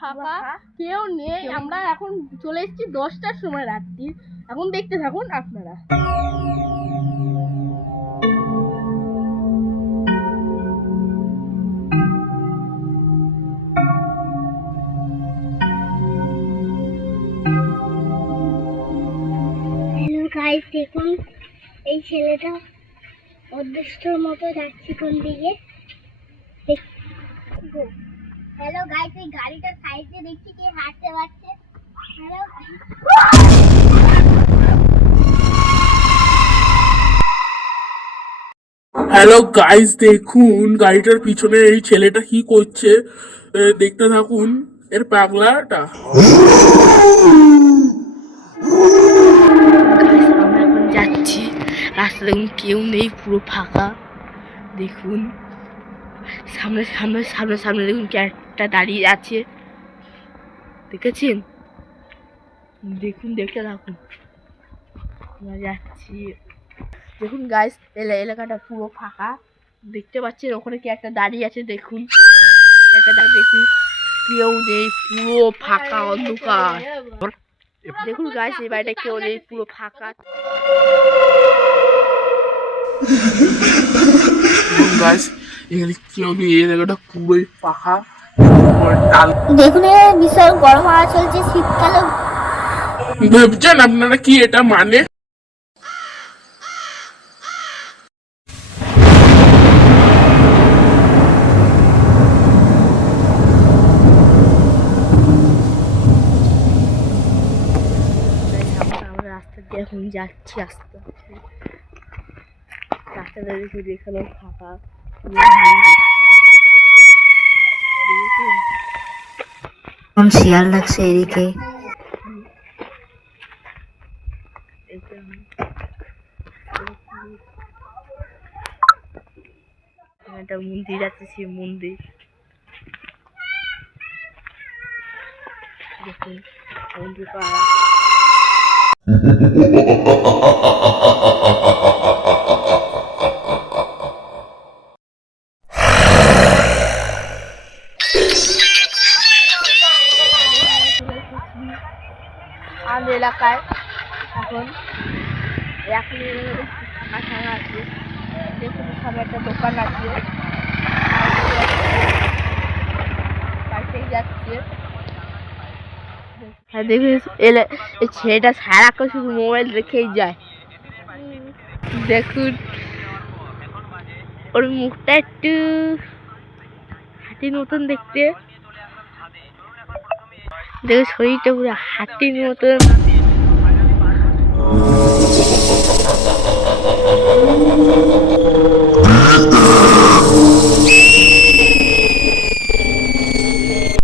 ফাঁকা, কেউ নেই। আমরা এখন চলে এসেছি দশটার সময় রাত্রি। এখন দেখতে থাকুন আপনারা। দেখুন, এই ছেলেটা অদৃষ্টর মতো যাচ্ছি কোন দিকে? হ্যালো গাইস এই গাড়িটার সাইডে দেখছি কে হাঁটতে পারছে। হ্যালো হ্যালো গাইস দেখুন গাড়িটার পিছনে এই ছেলেটা কি করছে। দেখতে থাকুন এর পাগলাটা। রাস্তা দেখুন কেউ নেই, পুরো ফাঁকা। দেখুন, সামনে সামনে সামনে সামনে দেখুন ক্যাটটা দাঁড়িয়ে আছে। দেখেছেন? দেখুন, দেখতে থাকুন। যাচ্ছি। দেখুন গাইস এলাকাটা পুরো ফাঁকা। দেখতে পাচ্ছেন, ওখানে কি একটা দাঁড়িয়ে আছে, দেখুন। একটা দেখুন। কেউ নেই, পুরো ফাঁকা অন্ধকার। দেখুন গাইস এই বাড়িটা কেউ নেই, পুরো ফাঁকা। গাইস এখানে নেই এই জায়গাটা পুরোই পাখা দেখুন বিশাল গরম হাওয়া চলছে শীতকালে। ভাবছেন আপনারা কি এটা মানে? রাস্তা দিয়ে এখন যাচ্ছি আস্তে আস্তে। রাস্তাটা দেখে দেখাল ফাঁকা শিয়াল লাগছে এদিকে? একটা মন্দির আছে শিব মন্দির। দেখুন মন্দির পাড়া। আমাদের এলাকায়। এখন আছে। দেখুন একটা দোকান আছে। যাচ্ছে। হ্যাঁ দেখুন এই ছেলেটা সারাক্ষণ মোবাইল রেখেই যায়। দেখুন, ওর মুখটা একটু হাতির মতন দেখতে। দেখো শরীরটা পুরো হাতির মতো